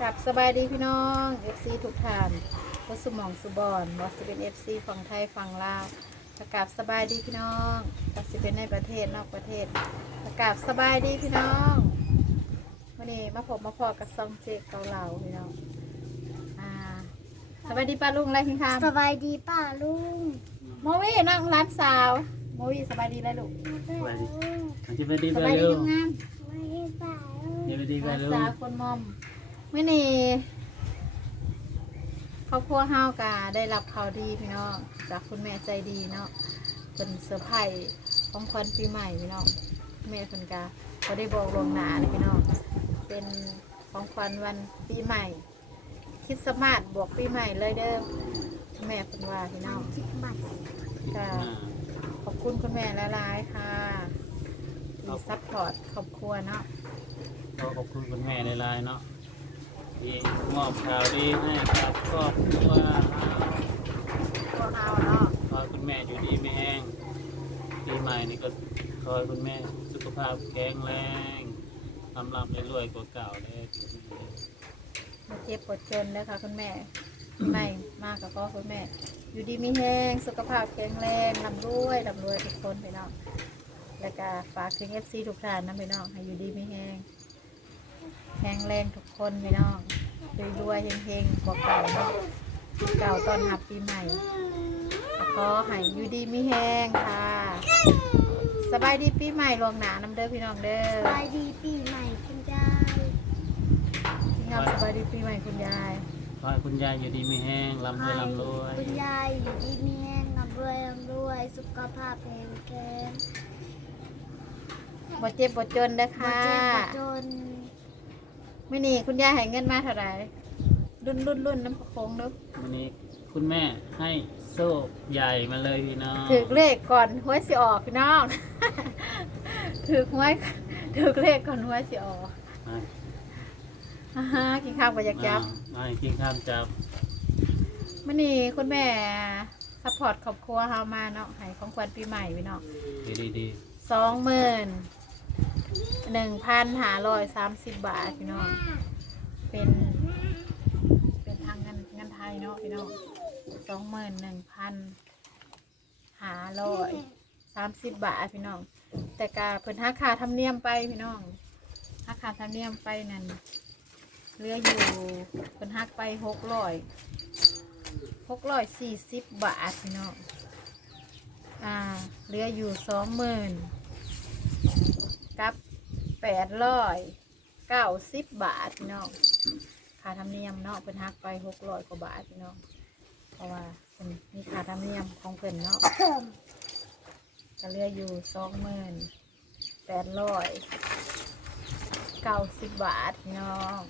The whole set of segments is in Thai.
กับสบายดีพี่น้อง FC ทุกท่านวัสมองสุบอนวัสเป็น FC ฝั่งไทยฝั่งลาวประกาศสบายดีพี่น้องวัสเป็นในประเทศนอกประเทศประกาศสบายดีพี่น้องวันนี้มาพบมาพอกับซองเจเกาเหลาพี่น้องอ่าสบายดีป้าลุงไรพิงคามสบายดีป้าลุงโมวี่นั่งร้านสาวโมวี่สบายดีแล้วลูกสบายดีอันที่ไม่ดีสไปบายดีเร็วงามสบายดีป้าลุงที่ไม่ดีไปร้านเร็วสาวคนมอม เมื่อนี้ครอบครัวเฮากาได้รับข่าวดีพี่น้องจากคุณแม่ใจดีเนาะเป็นเซอร์ไพรส์ของขวัญปีใหม่พี่น้องแม่เพิ่นกาเขาได้บอกลวงหน้าเลยพี่น้องเป็นของขวัญวันปีใหม่คริดสต์มาสบวกปีใหม่เลยเด้อแม่เพิ่นว่าพี่น้องสิบบาทค่ะขอบคุณคุณแม่หลายๆค่ะที่ซัพพอร์ตครอบครัวเนาะก็ขอบคุณคุณแม่ในไลน์เนาะ ที่มอบข่าวดีให้กับครอบครัวพวเราเนาะขอให้คุณแม่อยู่ดีไม่แห้งปีใหม่นี่ก็ขอให้คุณแม่สุขภาพแข็งแรงทำรับรวยๆกว่าเก่าเลยมาเจ็บปวดจนนะคะคุณแม่ไม่มากกับพ่อคุณแม่ อยู่ดีมีแห้งสุขภาพแข็งแรงลำรวยลำรวยทุกคนไปเนาะแล้วก็ฝากถึงเอฟซีทุกท่านนะพี่น้องให้อยู่ดีมีแห้ง แข็งแรงทุกคนพี่น้องรวยๆเฮงๆกว่าเก่าเนาะปีเก่าตอนหับปีใหม่แล้วก็ให้อยู่ดีมีแห้งค่ะ สบายดีปีใหม่ลวงหนาน้ำเด้อพี่น้องเด้สอบายดีปีใหม่คุณยายพี่งามสบายดีปีใหม่คุณยายขอให้คุณยายอยู่ดีไม่แห้งร่ำรวยร่ำรวย คุณยายอยู่ดีมีแห้งร่ำรวยร่ำรวย สุขภาพแข็งแรงบ่เจ็บบ่จนเด้อบ่ค่ะเจ็บบ่จน มื่อนี้คุณยายให้เงินมาเท่าไหร่รุ่นรุ่นรุ่นน้ำประคงดูวันนี้คุณแม่ให้โซ่ใหญ่มาเลยพี่น้องถือเลขก่อนหวยสิออกพี่น้อง ถือหวยถือเลขก่อนหวยสิออกมาอ่าฮะกินข้าวบ่อยากยับมากินข้าวจับมื่อนี้คุณแม่ซัพพอร์ตครอบครัวเฮามาเนาะให้ของขวัญปีใหม่พี่น้องดีดีดีสองหมื่น หนึ่งพันห้าร้อยสามสิบบาทพี่น้อง เป็น เป็นทางเงินเงินไทยเนาะพี่น้องสองหมื่นหนึ่งพันหาร้อยสามสิบบาทพี่น้อง แต่กาเพิ่นหักค่าธรรมเนียมไปพี่น้องหักค่าธรรมเนียมไปนั่นเหลืออยู่เพิ่นหักไปหกร้อยหกร้อยสี่สิบบาทพี่น้อง อ่าเหลืออยู่สองหมื่น กับแปดร้อยเก้าสิบบาทพี่น้องค่าธรรมเนียมเนาะเป็นฮักไปหกร้อยกว่าบาทพี่น้องเพราะว่าเป็นมีค่าธรรมเนียมของเพิ่นเนาะก็เหลืออยู่สองหมื่นแปดร้อยเก้าสิบบาทพี่น้อง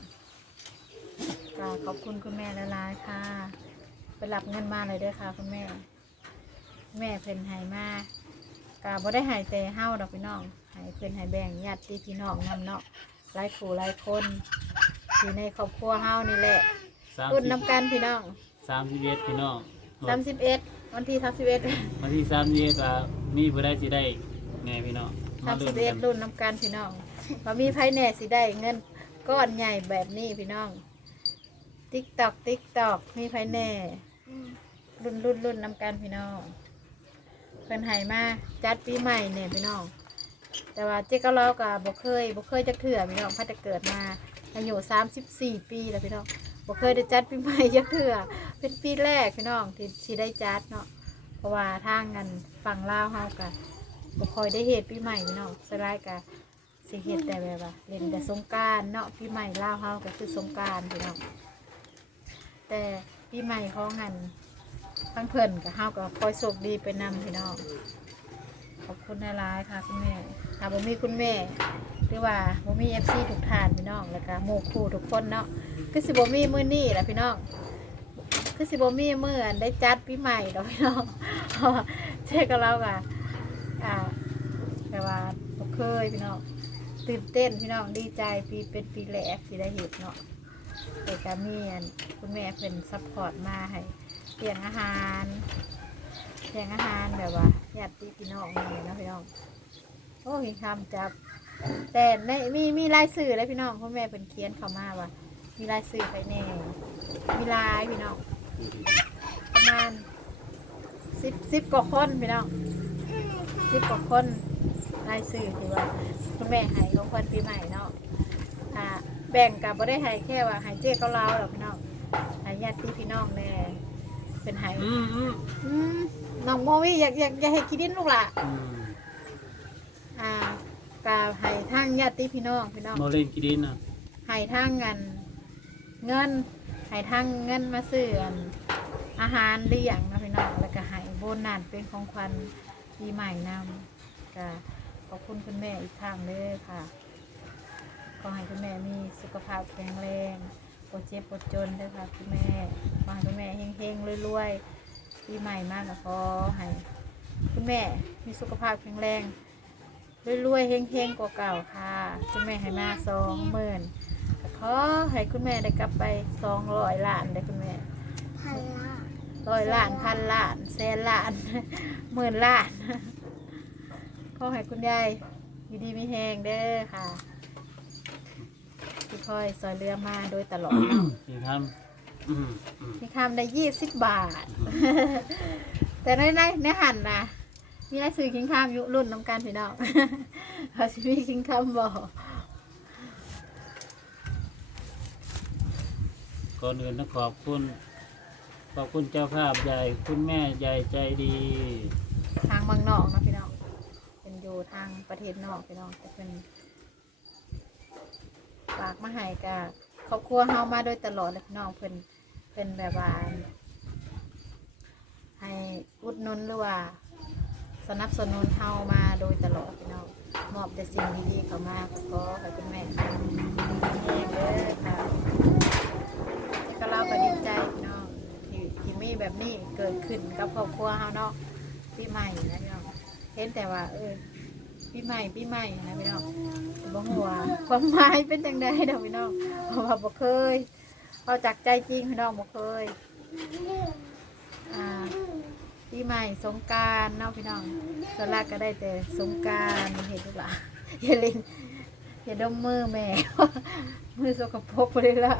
ก็ขอบคุณคุณแม่ละลายๆค่ะไปรับเงินมาเลยด้อค่ะคุณแม่ แม่เพิ่นให้มากก็บ่ได้ใหายแต่เฮาดอกพี่น้อง ให้เพิ่นให้แบ่งญาติพี่น้องนำเนาะหลายผู้หลายคนอยู่ในครอบครัวเฮานี่แหละสามรุ่นสิบน้ำกันพี่น้องสามสิบเอ็ดพี่น้องสามสิบเอ็ดวันที่สามสิบเอ็ดวันที่สามสิบเอ็ดว่ามีผู้ได้สิได้แน่พี่น้องสามลุ้สินบเอ็ดกันรุ่นน้ำกันพี่น้องว่ามีไพ่แหน่สิได้เงินก้อนใหญ่แบบนี้พี่น้อง ติ๊กตอกติ๊กตอกมีไพ่แหน่อืมรุ่นรุ่นรุ่นน้ำกันพี่น้องเพิ่นให้มาจัดปีใหม่เนี่ยพี่น้อง แต่ว่าเจ๊ก็เล่ากับบ่เคยบ่เคยจะเถื่อพี่น้องพัดจะเกิดมาอายุสามสิบสี่ปีแล้วพี่น้องบ่เคยได้จัดปีใหม่จะเถื่อเป็นปีแรกพี่น้องที่ที่ได้จัดเนาะเพราะว่าทางกันฝั่งลาวเฮากันบ่คอยได้เฮ็ดปีใหม่พี่น้องสลายกะสิเฮ็ดแต่แบบว่าเล่นแต่สงการเนาะปีใหม่ลาวเฮาก็คือสงการพี่น้องแต่ปีใหม่ของหันทั้งเพิ่นกับเฮาก็คอยโชคดีไปนำพี่น้อง ขอบคุณหลายค่ะคุณแม่ถ้าบ่มีคุณแม่หรือว่าบ่มี FC ทุกท่านพี่น้องแล้วก็หมู่ครูทุกคนเนาะคือสิบ่มีมื้อนี้แหละพี่น้องคือสิบ่มีมื้ออันได้จัดปีใหม่ดอกพี่น้องเพราะว่าเจ๊กับเราก็อ่าแต่ว่าบ่เคยพี่น้องตื่นเต้นพี่น้องดีใจปีเป็นปีแรกที่ได้เห็นเนาะแต่ก็มีอันคุณแม่เพิ่นซัพพอร์ตมาให้เลี้ยงอาหารเลี้ยงอาหารแบบว่า ญาติพี่น้องนี่เนาะพี่น้องโอ้ยทำจับ แต่ในมีมีรายสื่อเลยพี่น้องพ่อแม่เป็นเขียนเข้ามาว่ามีรายสื่อไปแน่ มีลายพี่น้องประมาณสิบสิบกว่าคนพี่น้องสิบกว่าคนรายสื่อที่ว่าคุณแม่ให้ของคนปีใหม่เนาะอ่าแบ่งกับบ่ได้ให้แค่ว่าให้เจ๊เขาเล่าหรอกพี่น้องให้ญาติพี่น้องแน่เป็นให้อืมอืมอืม น้องโมวี่อยากอยากอยากให้กินดินลูกหล่ะอืมอ่ากาให้ทางญาติพี่น้องพี่น้อง โมเล่นกีดินอะให้ทางเงินเงินให้ทางเงินมาซื้ออันอาหารเลี้ยงนะพี่น้องแล้วก็ให้โบนัสเป็นของขวัญปีใหม่นำก็ขอบคุณคุณแม่อีกครั้งเลยค่ะ ขอให้คุณแม่มีสุขภาพแข็งแรงปวดเจ็บปวดจนด้วยค่ะคุณแม่ขอให้คุณแม่เฮงๆรวยๆ ปีใหม่มากก็ขอให้คุณแม่มีสุขภาพแข็งแรงรวยๆเฮงๆกว่าเก่าค่ะ คุณแม่ให้มาสองหมื่นขอให้คุณแม่ได้กลับไปสองร้อยล้านได้คุณแม่พันละร้อยล้านพันล้านแสนล้านหมื่นล้านขอให้คุณยายอยู่ดีมีแหงเด้อค่ะที่คอยซอยเรือมาโดยตลอดเนาะจริงทำ อืมอืม มีคำได้ยี่สิบบาทแต่ในในในหันนะมีหนังสือคิงคำอยุรุ่นน้ำกันพี่น้อง เขาสิมีคิงคำบอกก่อนอื่นต้องขอบคุณ ขอบคุณเจ้าภาพใหญ่ คุณแม่ใหญ่ใจดี ทางเมืองนอกเนาะพี่น้องเป็นอยู่ทางประเทศนอกพี่น้องจะเป็นฝากมาให้กับ ครอบครัวเฮามาโดยตลอดเลยพี่น้องเพิ่นเป็นแบบว่าให้อุดหนุนหรือว่า สนับสนุนเฮามาโดยตลอดพี่น้องมอบแต่สิ่งดีๆเข้ามาก็ขอให้คุณแม่เองเด้อค่ะแล้วก็เราก็ดีใจพี่น้องที่ที่มีแบบนี้เกิดขึ้นกับครอบครัวเฮาเนาะปีใหม่นะพี่น้องเห็นแต่ว่าเออปีใหม่ปีใหม่นะพี่น้องบ่หัวความหมายเป็นจังไดด้อพี่น้อง เพราะว่าบ่เคยเอาจากใจจริงพี่น้องบ่เคยอ่าปีใหม่สงกรารเนาะพี่น้องสวนหลากก็ได้แต่สงกรารเห็นทุกหล่ะอย่าเล่นอย่าดมมือแม่ มือสกปรกไปเลยล่ะ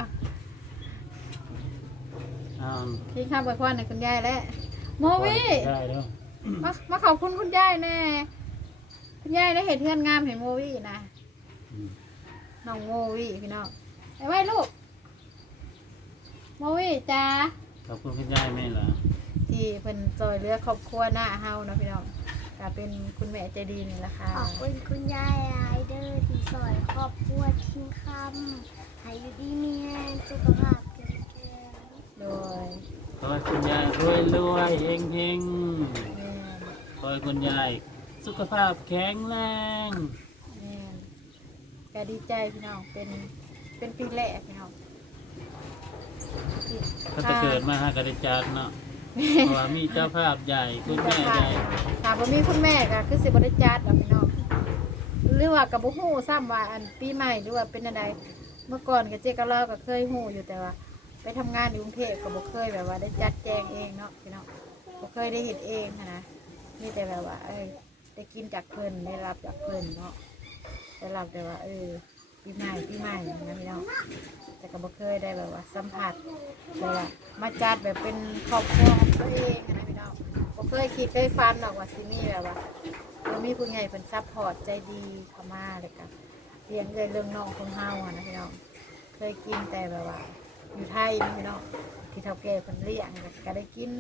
อ้าวพี่ข้ามไปพ่อในคุณยายแล้วโมวี่ได้แล้วมามาขอบคุณคุณยายแน่คุณยายได้เห็นเพื่อนงามเห็นโมวี่นะอืมน้องโมวี่พี่น้อง ไอ้ไว้ลูกโมวี่จ้าขอบคุณคุณยายแม่ล่ะที่เป็นจอยเรือครอบครัวหน้าเฮาเนาะพี่น้องก็เป็นคุณแม่ใจดีนี่แหละค่ะขอบคุณคุณยายไรเดอร์ที่สอนครอบครัวทิ้งคำให้อยู่ดีมีแรงสุขภาพแข็งแรงโดยขอให้คุณยายรวยรวยเฮงเฮงแม่ขอให้คุณยายสุขภาพแข็งแรง แม่ก็ดีใจพี่น้องเป็น เป็นปีแรกพี่น้องถ้าจะเกิดมาหากระดิจัดเนาะเพราะว่ามีเจ้าภาพใหญ่คุณแม่ใหญ่ถามว่ามีคุณแม่ก็คือสิบริจาคดอกพี่น้องหรือว่ากับบุฮู้ซ้ำว่าอันปีใหม่หรือว่าเป็นอะไรเมื่อก่อนกับเจ๊กับเราก็เคยฮู้อยู่แต่ว่า ไปทำงานอยู่กรุงเทพก็บ่เคยแบบว่าได้จัดแจงเองเนาะพี่น้องบ่เคยได้เห็นเองหั้นนะมีแต่แบบว่า เอ้ยได้กินจากเพิ่นได้รับจากเพิ่นเนาะได้รับแต่ว่า เออ ปีใหม่ปีใหม่นะพี่น้องแต่ก็บ่เคยได้แบบว่า สัมผัสแบบว่ามาจัดแบบเป็นครอบครัวของตัวเองนะพี่น้องบ่เคยคิดเคยฝันหรอกว่าสิมีแบบว่าเออมีผู้ใหญ่เพิ่นซัพพอร์ตใจดีเข้ามาเลยก็เลี้ยงเลยเรื่องน้องของเฮาอะนะพี่น้องเคยกินแต่แบบว่า อยู่ไทยนี่พี่น้องที่เท่าแก่เพิ่นเลี้ยงก็ได้กิน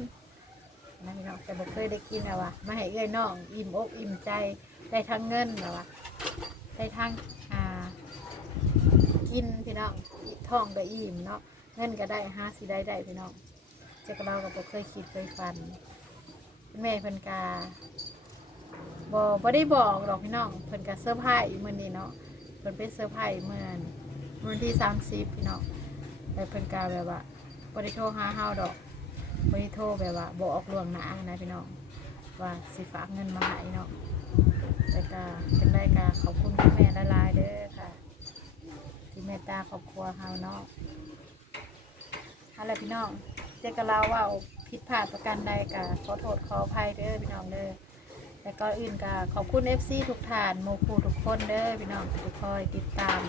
นะพี่น้องแต่บ่เคยได้กินแบบว่ามาให้เอ้ยน้อง อิ่มอกอิ่มใจได้ทั้งเงินแบบว่าได้ทั้ง กินพี่น้องท้องก็อิ่มเนาะเงินก็ได้หาสิได้ได้พี่น้องเจ้าก็เราก็บ่เคยคิดเคยฝันแม่เพิ่นกาบ่บ่ได้บอกหรอกพี่น้องเพิ่นกาเซอร์ไพรส์มื้อนี้เนาะเพิ่นเป็นเซอร์ไพรส์เมื่อวันที่30พี่น้องแต่เพิ่นกาแบบว่าบ่ได้โทรหาเฮาดอกบ่ได้โทรแบบว่าบ่ออกล่วงหน้านะพี่น้องว่าสิฝากเงินมาให้เนาะแต่ก็เป็นได้กาขอบคุณคุณแม่หลายๆเด้อ มตตาครอบครัวเฮาเนาะอะไรพี่น้องเจ๊กะลาว่าผิดพลาดประการใดกะขอโทษขออภัยเด้อพี่น้องเด้อแล้วก็อื่นกะขอบคุณ FC ทุกท่านโมคูทุกคนเด้อพี่น้องทุกคอยติดตาม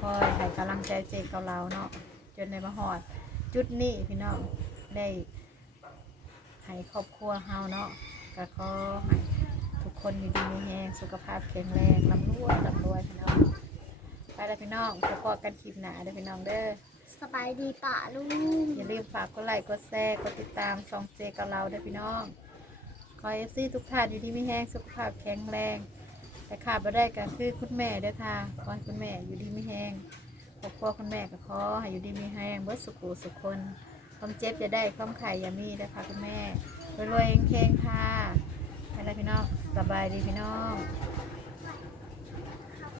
คอยให้กำลังใจเจเกาเราเนาะจนในมาหอด จุดนี้พี่น้องได้ให้ครอบครัวเฮาเนาะก็ขอให้ทุกคนอยู่ดีมีแรงสุขภาพแข็งแรงลำรวยลำรวยพี่น้อง แล้วพี่น้องพบกันคลิปหน้าเด้อพี่น้องเด้อ สบายดีป่ะลุงอย่าลืมฝากกดไลค์กดแชร์กดติดตามช่องเจกับเราด้วยพี่น้อง ขอเอฟซีทุกท่านอยู่ที่ไม่แห้งสุขภาพแข็งแรง แต่ขาดไม่ได้ก็คือคุณแม่เด้วยค่ะ ขอให้คุณแม่อยู่ดีไม่แห้งครอบครัวคุณแม่ก็ขอให้อยู่ดีไม่แห้งเบิดสุขสุขคนความเจ็บจะได้ความไข่อยามีเด้วยค่ะคุณแม่รวยๆเฮงๆค่ะไปแล้วพี่น้องสบายดีพี่น้องส